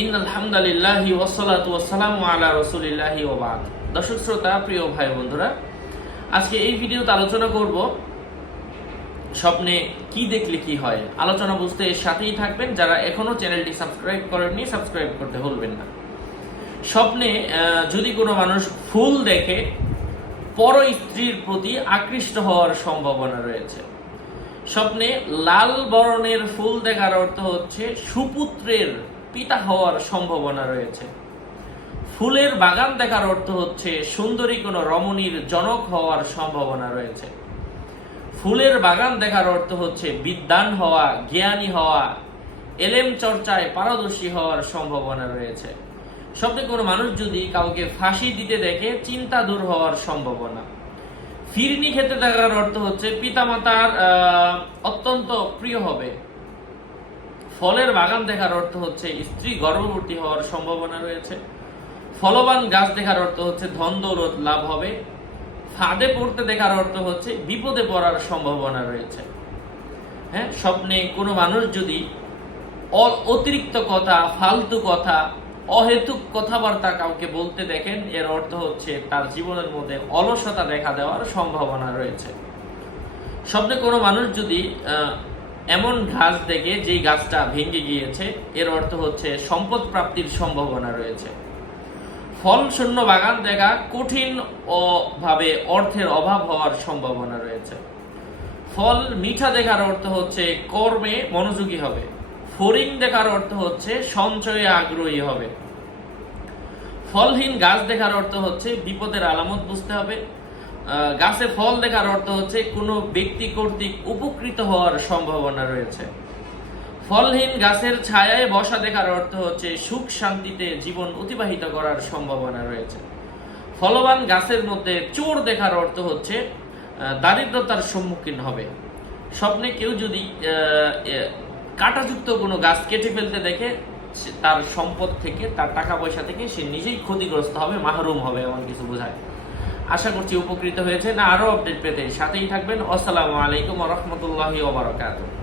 In ওয়াসসালাতু ওয়াসসালামু আলা রাসূলিল্লাহি ওয়া বাদ। দর্শক শ্রোতা, প্রিয় ভাই বন্ধুরা, আজকে এই ভিডিওতে আলোচনা করব স্বপ্নে কি দেখলে কি হয়। আলোচনা বুঝতে এর সাথেই থাকবেন। যারা চ্যানেলটি সাবস্ক্রাইব করেননি, সাবস্ক্রাইব করতে ভুলবেন না। স্বপ্নে যদি কোনো মানুষ ফুল দেখে, পর স্ত্রীর প্রতি আকৃষ্ট হওয়ার সম্ভাবনা রয়েছে। স্বপ্নে লাল বরণের ফুল দেখার অর্থ হচ্ছে সুপুত্রের পিতা হওয়ার সম্ভাবনা রয়েছে। ফুলের বাগান দেখার অর্থ হচ্ছে সুন্দরী কোনো রমণীর জনক হওয়ার সম্ভাবনা রয়েছে। ফুলের বাগান দেখার অর্থ হচ্ছে বিদ্যান হওয়া, জ্ঞানী হওয়া, এলেম চর্চায় পারদর্শী হওয়ার সম্ভাবনা রয়েছে। স্বপ্নে কোনো মানুষ যদি কাউকে ফাঁসি দিতে দেখে, চিন্তা দূর হওয়ার সম্ভাবনা। ফিরনি খেতে দেখার অর্থ হচ্ছে পিতামাতার অত্যন্ত প্রিয় হবে। ফলের বাগান দেখার অর্থ হচ্ছে স্ত্রী গর্ভবতী হওয়ার সম্ভাবনা রয়েছে। ফলবান গাছ দেখার অর্থ হচ্ছে ধন দৌলত লাভ হবে। ফাঁদে পড়তে দেখার অর্থ হচ্ছে বিপদে পড়ার সম্ভাবনা রয়েছে। হ্যাঁ স্বপ্নে কোনো মানুষ যদি অতিরিক্ত কথা, ফালতু কথা, অহেতুক কথাবার্তা কাউকে বলতে দেখেন, এর অর্থ হচ্ছে তার জীবনের মধ্যে অলসতা দেখা দেওয়ার সম্ভাবনা রয়েছে। স্বপ্নে কোনো মানুষ যদি এমন ঘাস দেখে যেই গাছটা ভেঙে গিয়েছে, এর অর্থ হচ্ছে সম্পদ প্রাপ্তির সম্ভাবনা রয়েছে। ফল শূন্য বাগান দেখা কঠিন ভাবে অর্থের অভাব হওয়ার সম্ভাবনা রয়েছে। ফল মিঠা দেখার অর্থ হচ্ছে কর্মে মনোযোগী হবে। ফরিং দেখার অর্থ হচ্ছে সঞ্চয়ে আগ্রহী হবে। ফলহীন গাছ দেখার অর্থ হচ্ছে বিপদের আলামত বুঝতে হবে। গাছে ফল দেখার অর্থ হচ্ছে কোনো ব্যক্তি কর্তৃক উপকৃত হওয়ার সম্ভাবনা রয়েছে। ফলহীন গাছের ছায়ায় বসা দেখার অর্থ হচ্ছে সুখ শান্তিতে জীবন অতিবাহিত করার সম্ভাবনা রয়েছে। ফলবান গাছের মধ্যে চোর দেখার অর্থ হচ্ছে দারিদ্রতার সম্মুখীন হবে। স্বপ্নে কেউ যদি কাঁটাযুক্ত কোনো গাছ কেটে ফেলতে দেখে তার সম্পদ থেকে, তার টাকা পয়সা থেকে সে নিজেই ক্ষতিগ্রস্ত হবে, মাহরুম হবে এমন কিছু বোঝায়। আশা করছি উপকৃত হয়েছে না আরও আপডেট পেতে সাথেই থাকবেন। আসসালামু আলাইকুম রহমতুল্লাহি ওবরাকাতুহ